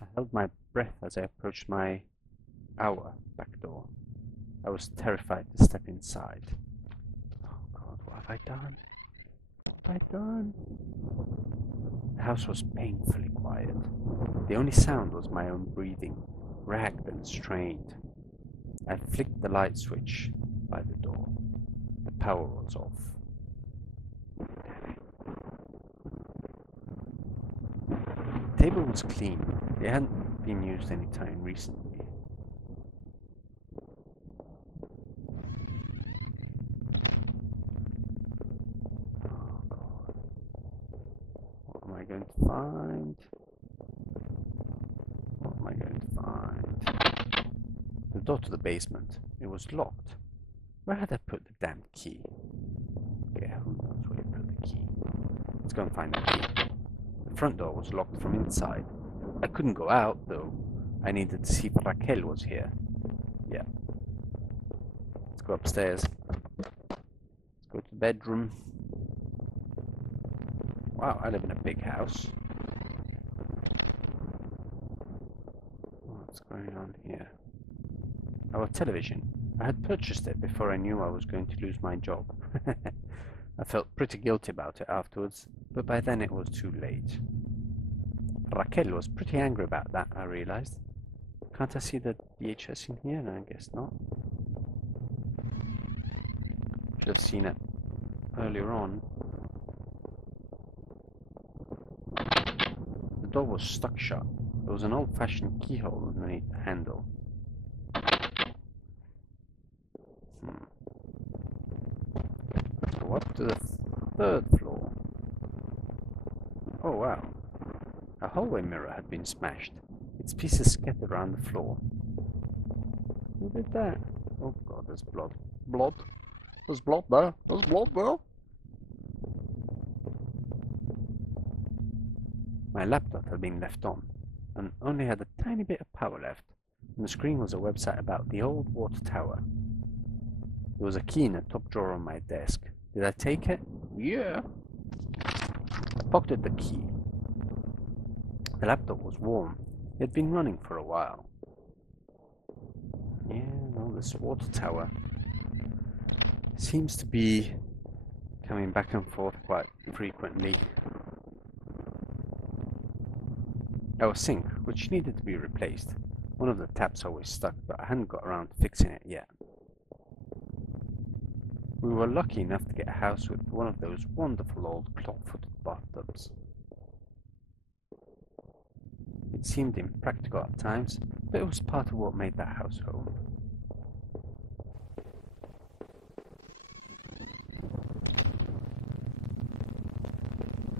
I held my breath as I approached my back door. I was terrified to step inside. Oh God, what have I done? What have I done? The house was painfully quiet. The only sound was my own breathing, ragged and strained. I flicked the light switch by the door. The power was off. The table was clean. It hadn't been used any time recently. Oh God. What am I going to find? What am I going to find? The door to the basement. It was locked. Where had I put the damn key? Yeah, who knows where I put the key. Let's go and find the key. The front door was locked from inside. I couldn't go out, though. I needed to see if Raquel was here. Yeah. Let's go upstairs. Let's go to the bedroom. Wow, I live in a big house. What's going on here? Our television. I had purchased it before I knew I was going to lose my job. I felt pretty guilty about it afterwards, but by then it was too late. Raquel was pretty angry about that, I realized. Can't I see the VHS in here? No, I guess not. Should have seen it earlier on. The door was stuck shut. There was an old-fashioned keyhole underneath the handle. Go up to the third floor. Oh wow. A hallway mirror had been smashed, its pieces scattered around the floor. Who did that? Oh God, there's blood. Blood? There's blood there. There's blood there. My laptop had been left on, and only had a tiny bit of power left, and the screen was a website about the old water tower. There was a key in the top drawer on my desk. Did I take it? Yeah. I pocketed the key. The laptop was warm. It had been running for a while. Yeah, well, this water tower seems to be coming back and forth quite frequently. Our sink, which needed to be replaced. One of the taps always stuck, but I hadn't got around to fixing it yet. We were lucky enough to get a house with one of those wonderful old claw-footed bathtubs. It seemed impractical at times, but it was part of what made that house home.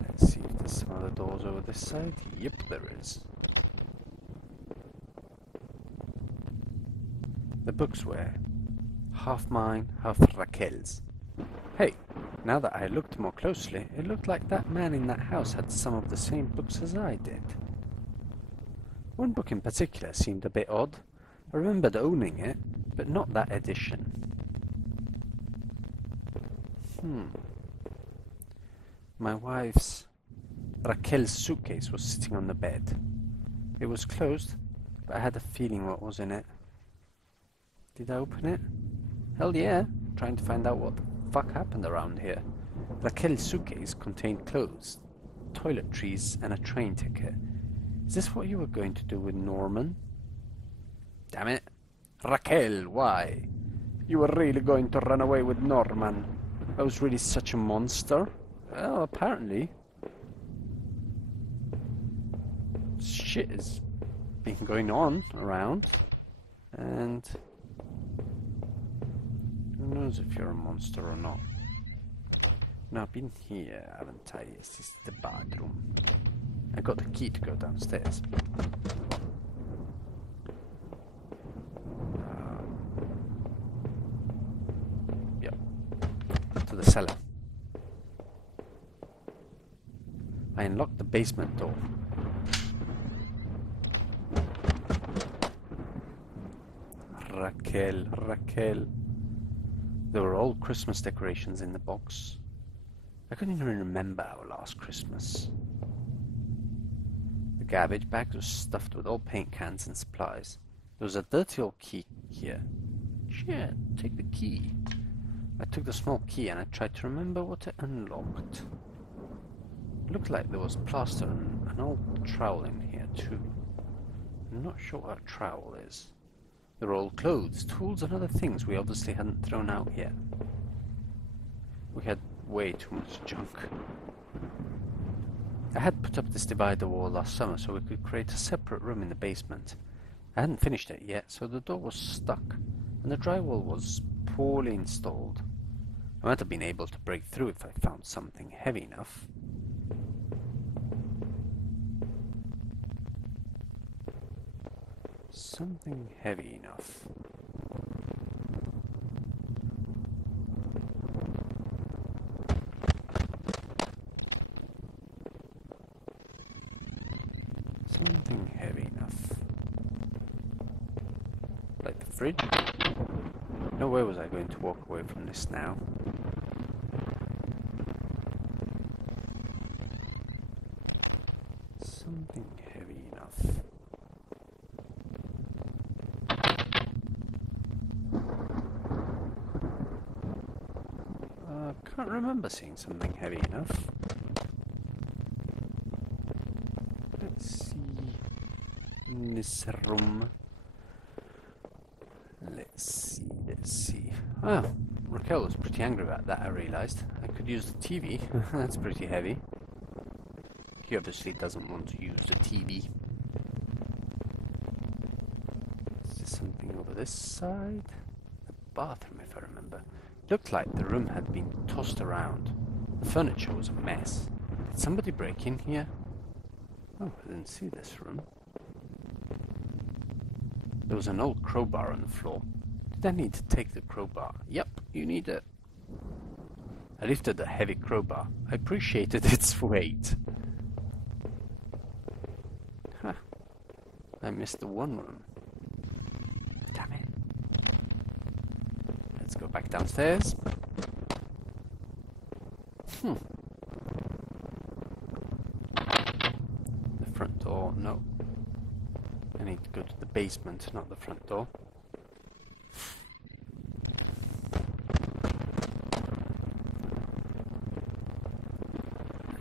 Let's see if there's some other doors over this side. Yep, there is. The books were half mine, half Raquel's. Hey, now that I looked more closely, it looked like that man in that house had some of the same books as I did. One book in particular seemed a bit odd. I remembered owning it, but not that edition. My wife's, Raquel's suitcase was sitting on the bed. It was closed, but I had a feeling what was in it. Did I open it? Hell yeah, trying to find out what the fuck happened around here. Raquel's suitcase contained clothes, toiletries, and a train ticket. Is this what you were going to do with Norman? Damn it. Raquel, why? You were really going to run away with Norman? I was really such a monster? Well, apparently. Shit has been going on around. And who knows if you're a monster or not. Now, I've been here, haven't I? Yes, this is the bathroom. I got the key to go downstairs. Yep. To the cellar. I unlocked the basement door. Raquel. There were old Christmas decorations in the box. I couldn't even remember our last Christmas. The garbage bag was stuffed with old paint cans and supplies. There was a dirty old key here. Sure, take the key. I took the small key and I tried to remember what it unlocked. It looked like there was plaster and an old trowel in here too. I'm not sure what a trowel is. There were old clothes, tools and other things we obviously hadn't thrown out yet. We had way too much junk. I had put up this divider wall last summer so we could create a separate room in the basement. I hadn't finished it yet, so the door was stuck, and the drywall was poorly installed. I might have been able to break through if I found something heavy enough. Something heavy enough. Something heavy enough. Like the fridge? No way was I going to walk away from this now. Something heavy enough. I can't remember seeing something heavy enough. Let's see. In this room. Let's see. Ah, Raquel was pretty angry about that, I realised. I could use the TV. That's pretty heavy. He obviously doesn't want to use the TV. Is there something over this side? The bathroom, if I remember. Looked like the room had been tossed around. The furniture was a mess. Did somebody break in here? Oh, I didn't see this room. There was an old crowbar on the floor. Did I need to take the crowbar? Yep, you need it. I lifted the heavy crowbar. I appreciated its weight. Huh. I missed the one room. Damn it. Let's go back downstairs. The front door, no. I need to go to the basement, not the front door.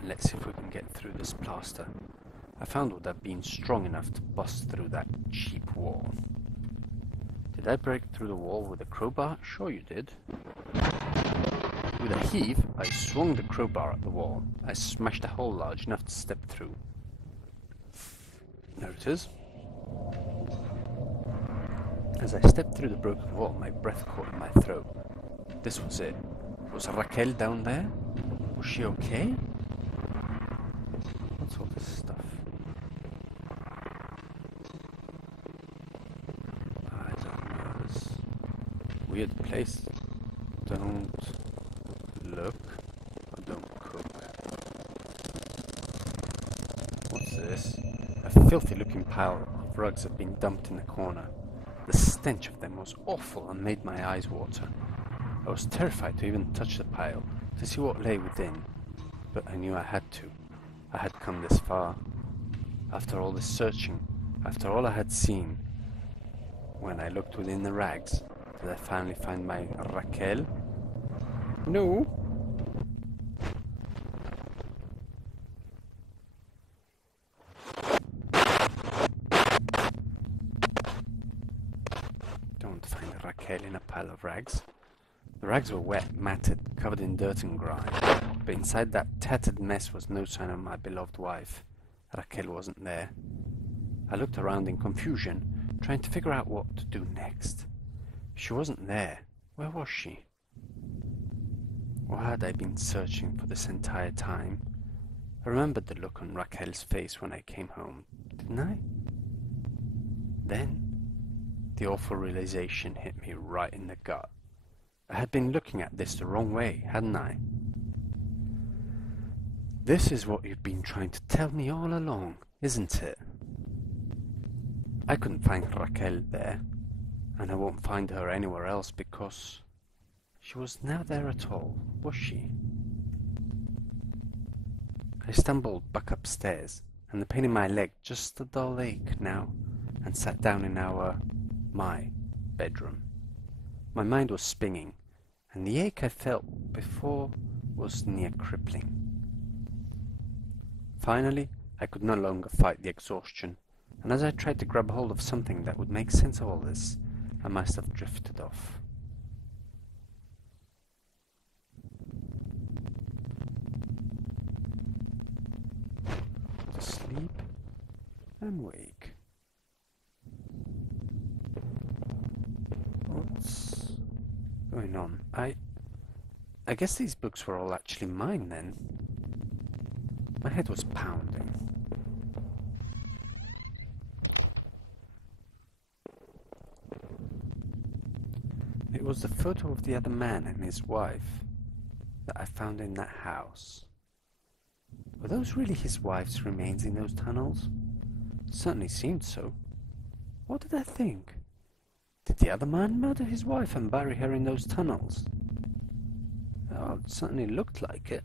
Let's see if we can get through this plaster. I found would have been strong enough to bust through that cheap wall. Did I break through the wall with a crowbar? Sure you did. With a heave, I swung the crowbar at the wall. I smashed a hole large enough to step through. There it is. As I stepped through the broken wall, my breath caught in my throat. This was it. Was Raquel down there? Was she okay? What's all this stuff? I don't know. This weird place. Don't look or don't cook. What's this? A filthy looking pile of rugs had been dumped in the corner. The stench of them was awful and made my eyes water. I was terrified to even touch the pile, to see what lay within, but I knew I had to. I had come this far. After all this searching, after all I had seen, when I looked within the rags, did I finally find my Raquel? No. Don't find Raquel in a pile of rags. The rags were wet, matted, covered in dirt and grime, but inside that tattered mess was no sign of my beloved wife. Raquel wasn't there. I looked around in confusion, trying to figure out what to do next. She wasn't there. Where was she? Or had I been searching for this entire time? I remembered the look on Raquel's face when I came home, didn't I? Then, the awful realization hit me right in the gut. I had been looking at this the wrong way, hadn't I? This is what you've been trying to tell me all along, isn't it? I couldn't find Raquel there, and I won't find her anywhere else because she was never there at all, was she? I stumbled back upstairs, and the pain in my leg just a dull ache now, and sat down in my bedroom. My mind was spinning, and the ache I felt before was near crippling. Finally, I could no longer fight the exhaustion, and as I tried to grab hold of something that would make sense of all this, I must have drifted off. To sleep and wake. What's going on? I guess these books were all actually mine then. My head was pounding. It was the photo of the other man and his wife that I found in that house. Were those really his wife's remains in those tunnels? Certainly seemed so. What did I think? Did the other man murder his wife and bury her in those tunnels? Oh, it certainly looked like it.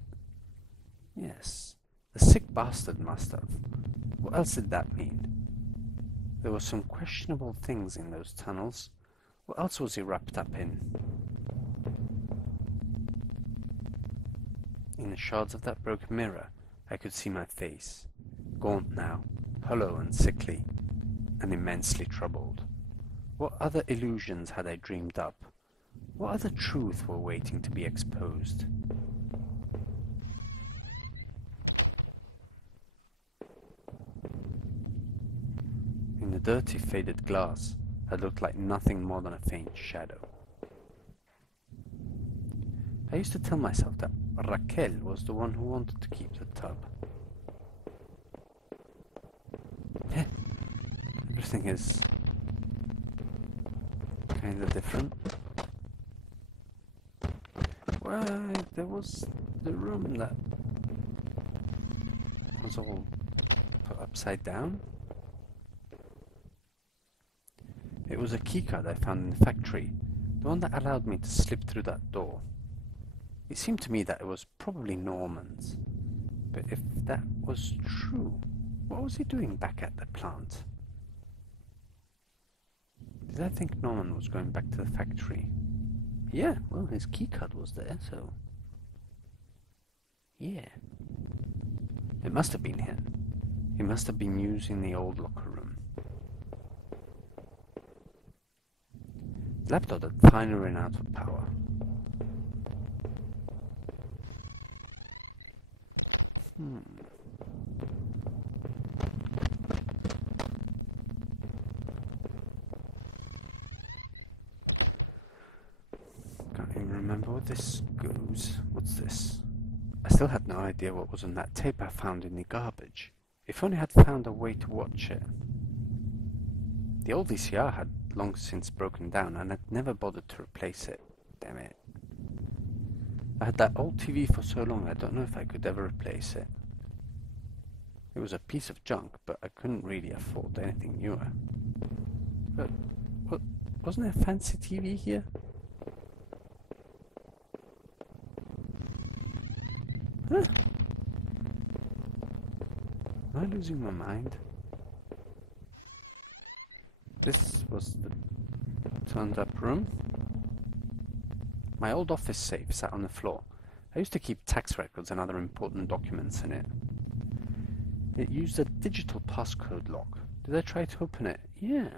Yes, the sick bastard must have. What else did that mean? There were some questionable things in those tunnels. What else was he wrapped up in? In the shards of that broken mirror, I could see my face, gaunt now, hollow and sickly, and immensely troubled. What other illusions had I dreamed up? What other truth were waiting to be exposed? In the dirty, faded glass, I looked like nothing more than a faint shadow. I used to tell myself that Raquel was the one who wanted to keep the tub. Everything is kind of different. Well, there was the room that was all put upside down. It was a keycard I found in the factory, the one that allowed me to slip through that door. It seemed to me that it was probably Norman's, but if that was true, what was he doing back at the plant? Did I think Norman was going back to the factory? Yeah, well, his keycard was there, so... yeah. It must have been him. He must have been using the old locker room. The laptop had finally run out of power. Can't even remember where this goes. What's this? I still had no idea what was on that tape I found in the garbage. If only I had found a way to watch it. The old VCR had long since broken down and I'd never bothered to replace it. Damn it. I had that old TV for so long I don't know if I could ever replace it. It was a piece of junk, but I couldn't really afford anything newer. But, wasn't there a fancy TV here? Huh? Am I losing my mind? This was the turned up room. My old office safe sat on the floor. I used to keep tax records and other important documents in it. It used a digital passcode lock. Did I try to open it? Yeah.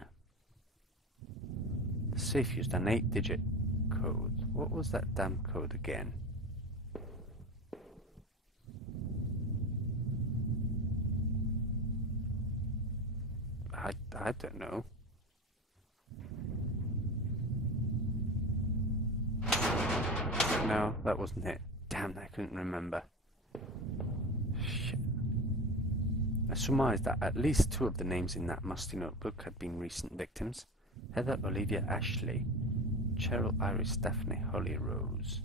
The safe used an 8-digit code. What was that damn code again? I don't know. No, that wasn't it. Damn, I couldn't remember. Shit. I surmised that at least 2 of the names in that musty notebook had been recent victims. Heather Olivia Ashley, Cheryl Iris Daphne Holly Rose.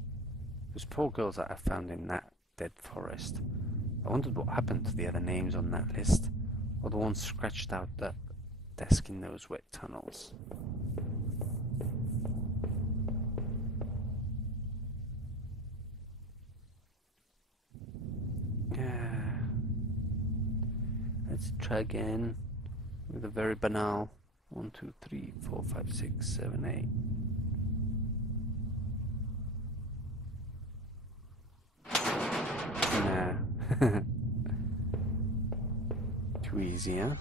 Those poor girls that I found in that dead forest. I wondered what happened to the other names on that list, or the ones scratched out that desk in those wet tunnels. Let's try again with a very banal 1, 2, 3, 4, 5, 6, 7, 8. Nah. Too easy, huh?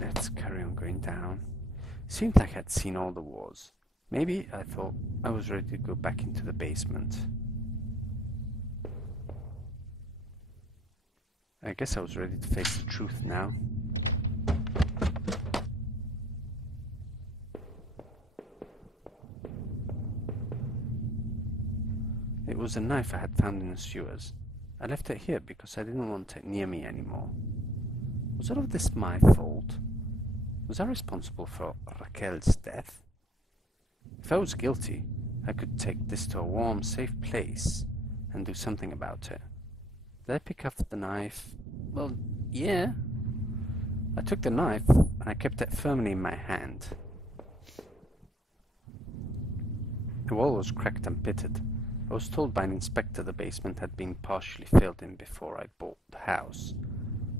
Let's carry on going down. Seemed like I'd seen all there was. Maybe I thought I was ready to go back into the basement. I guess I was ready to face the truth now. It was a knife I had found in the sewers. I left it here because I didn't want it near me anymore. Was all of this my fault? Was I responsible for Raquel's death? If I was guilty, I could take this to a warm, safe place and do something about it. Did I pick up the knife? Well, yeah. I took the knife and I kept it firmly in my hand. The wall was cracked and pitted. I was told by an inspector the basement had been partially filled in before I bought the house.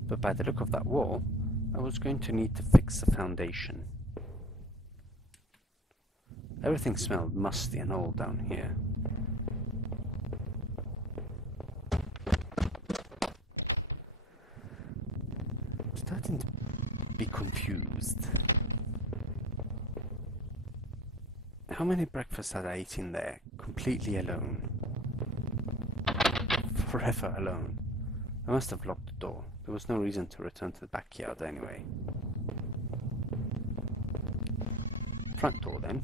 But by the look of that wall, I was going to need to fix the foundation. Everything smelled musty and old down here. I'm starting to be confused. How many breakfasts had I eaten there, completely alone? Forever alone. I must have locked the door. There was no reason to return to the backyard anyway. Front door then.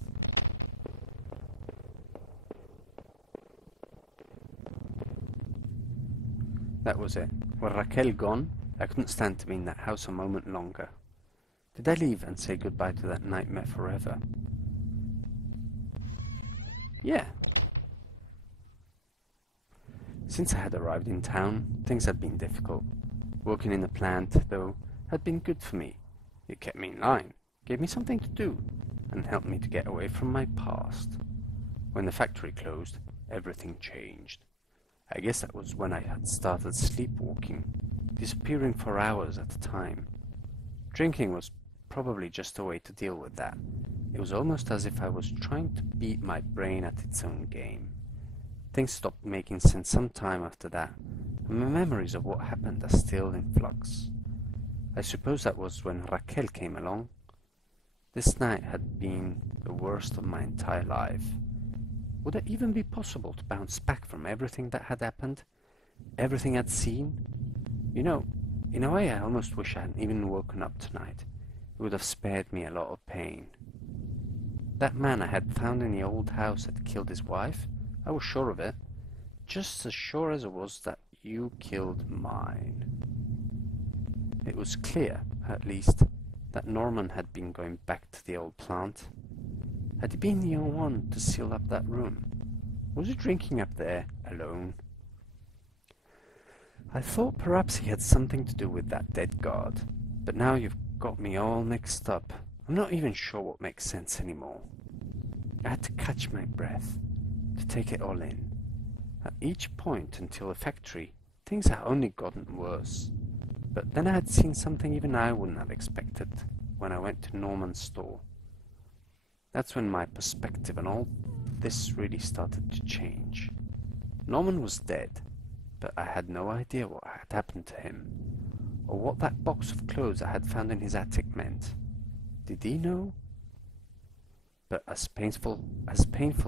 That was it. With Raquel gone, I couldn't stand to be in that house a moment longer. Did I leave and say goodbye to that nightmare forever? Yeah. Since I had arrived in town, things had been difficult. Working in the plant, though, had been good for me. It kept me in line, gave me something to do, and helped me to get away from my past. When the factory closed, everything changed. I guess that was when I had started sleepwalking, disappearing for hours at a time. Drinking was probably just a way to deal with that. It was almost as if I was trying to beat my brain at its own game. Things stopped making sense some time after that, and my memories of what happened are still in flux. I suppose that was when Raquel came along. This night had been the worst of my entire life. Would it even be possible to bounce back from everything that had happened? Everything I'd seen? You know, in a way I almost wish I hadn't even woken up tonight. It would have spared me a lot of pain. That man I had found in the old house had killed his wife. I was sure of it. Just as sure as I was that you killed mine. It was clear, at least, that Norman had been going back to the old plant. Had he been the only one to seal up that room? Was he drinking up there, alone? I thought perhaps he had something to do with that dead guard, but now you've got me all mixed up. I'm not even sure what makes sense anymore. I had to catch my breath, to take it all in. At each point until the factory, things had only gotten worse. But then I had seen something even I wouldn't have expected when I went to Norman's store. That's when my perspective on all this really started to change. Norman was dead, but I had no idea what had happened to him, or what that box of clothes I had found in his attic meant. Did he know? But as painful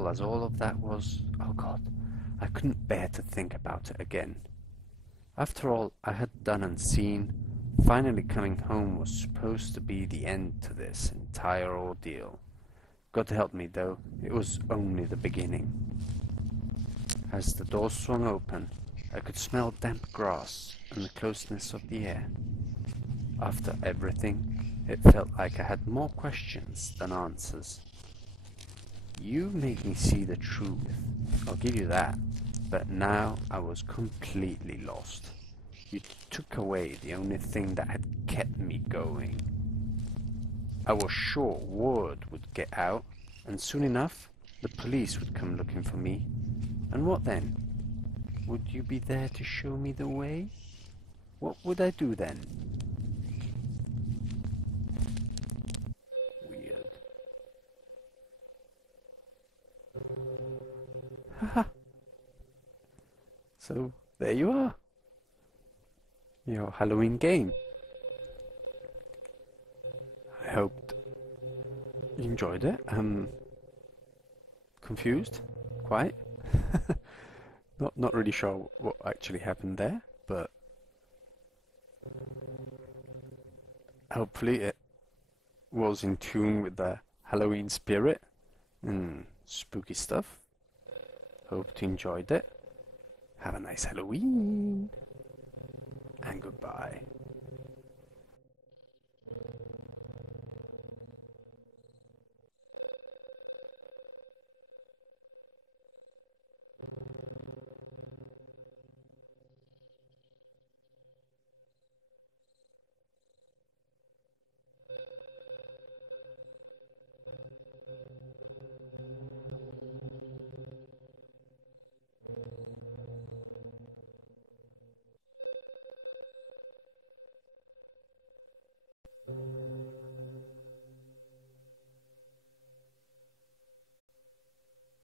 as all of that was, oh God, I couldn't bear to think about it again. After all I had done and seen, finally coming home was supposed to be the end to this entire ordeal. God help me, though, it was only the beginning. As the door swung open, I could smell damp grass and the closeness of the air. After everything, it felt like I had more questions than answers. You made me see the truth, I'll give you that, but now I was completely lost. You took away the only thing that had kept me going. I was sure word would get out, and soon enough, the police would come looking for me. And what then? Would you be there to show me the way? What would I do then? Weird. Haha. So, there you are. Your Halloween game. I hoped you enjoyed it. Confused? Quite? Not really sure what actually happened there, but hopefully it was in tune with the Halloween spirit and spooky stuff. Hope you enjoyed it. Have a nice Halloween and goodbye.